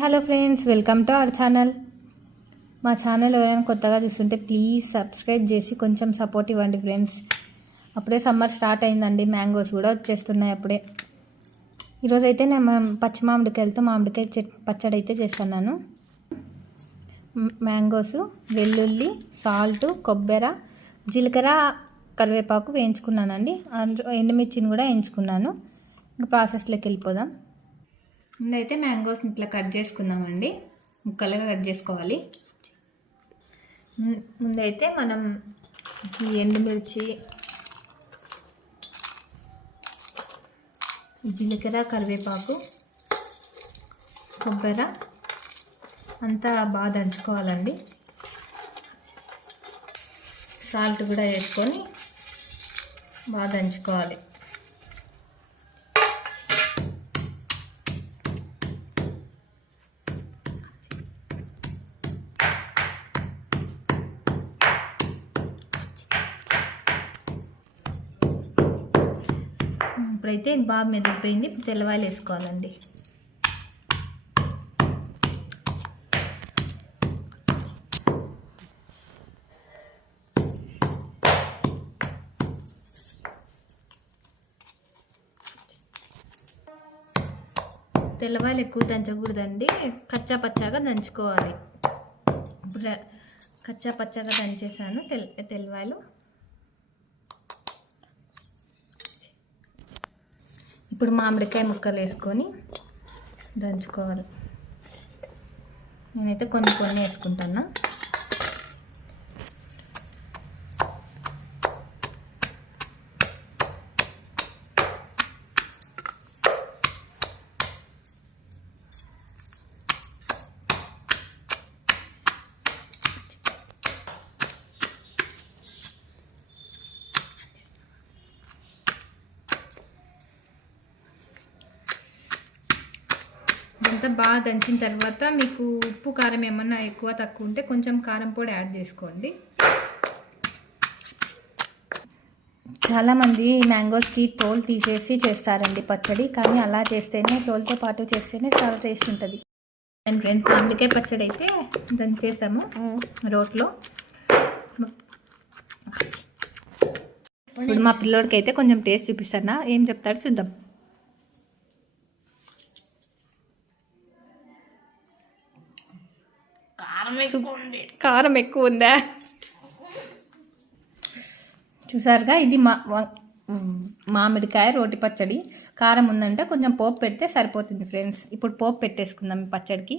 Hello friends, welcome to our channel. మా channel ఎవరైనా కొత్తగా చూస్తుంటే ప్లీజ్ సబ్స్క్రైబ్ చేసి కొంచెం సపోర్ట్ ఇవ్వండి ఫ్రెండ్స్. అప్పుడే సమ్మర్ స్టార్ట్ అయిందండి, మ్యాంగోస్ కూడా వచ్చేస్తున్నాయి అప్పుడే. ఈరోజు అయితే నేను పచ్చి మామిడికాయలతో మామిడికాయ పచ్చడి అయితే చేస్తున్నాను. మ్యాంగోస్, వెల్లుల్లి, సాల్ట్, కొబ్బరి, జీలకర్ర, కరివేపాకు వేయించుకున్నానండి. ఎండుమిర్చిని కూడా వేయించుకున్నాను. ఇంకా ప్రాసెస్లోకి వెళ్ళిపోదాం. ముందైతే మ్యాంగోస్ని ఇట్లా కట్ చేసుకుందామండి, ముక్కలుగా కట్ చేసుకోవాలి. ముందైతే మనం ఈ ఎండుమిర్చి, జీలకర్ర, కరివేపాకు, కొబ్బరి అంతా బాగా దంచుకోవాలండి. సాల్ట్ కూడా వేసుకొని బాగా దంచుకోవాలి. ఇప్పుడైతే బాగా మెదిగిపోయింది. ఇప్పుడు తెల్లవాయలు వేసుకోవాలండి. తెల్లవాయలు ఎక్కువ దంచకూడదండి, కచ్చా పచ్చాగా దంచుకోవాలి. ఇప్పుడు కచ్చా పచ్చాగా దంచేసాను తెల్లవాయలు. ఇప్పుడు మామిడికాయ ముక్కలు వేసుకొని దంచుకోవాలి. నేనైతే కొన్ని వేసుకుంటాను. ఇదంతా బాగా దంచిన తర్వాత మీకు ఉప్పు కారం ఏమన్నా ఎక్కువ తక్కువ ఉంటే కొంచెం కారం పొడి యాడ్ చేసుకోండి. చాలామంది మ్యాంగోస్కి తోలు తీసేసి చేస్తారండి పచ్చడి, కానీ అలా చేస్తేనే, తోలుతో పాటు చేస్తేనే చాలా టేస్ట్ ఉంటుంది. అండ్ ఫ్రెండ్స్, మామిడికాయ పచ్చడి అయితే దంచేసాము రోట్లో. ఇప్పుడు మా పిల్లోడికి అయితే కొంచెం టేస్ట్ చూపిస్తానా, ఏం చెప్తాడు చూద్దాం. కారం ఎక్కువ ఉందా? చూసారుగా, ఇది మామిడికాయ రోటి పచ్చడి. కారం ఉందంటే కొంచెం పోపు పెడితే సరిపోతుంది ఫ్రెండ్స్. ఇప్పుడు పోపు పెట్టేసుకుందాం ఈ పచ్చడికి.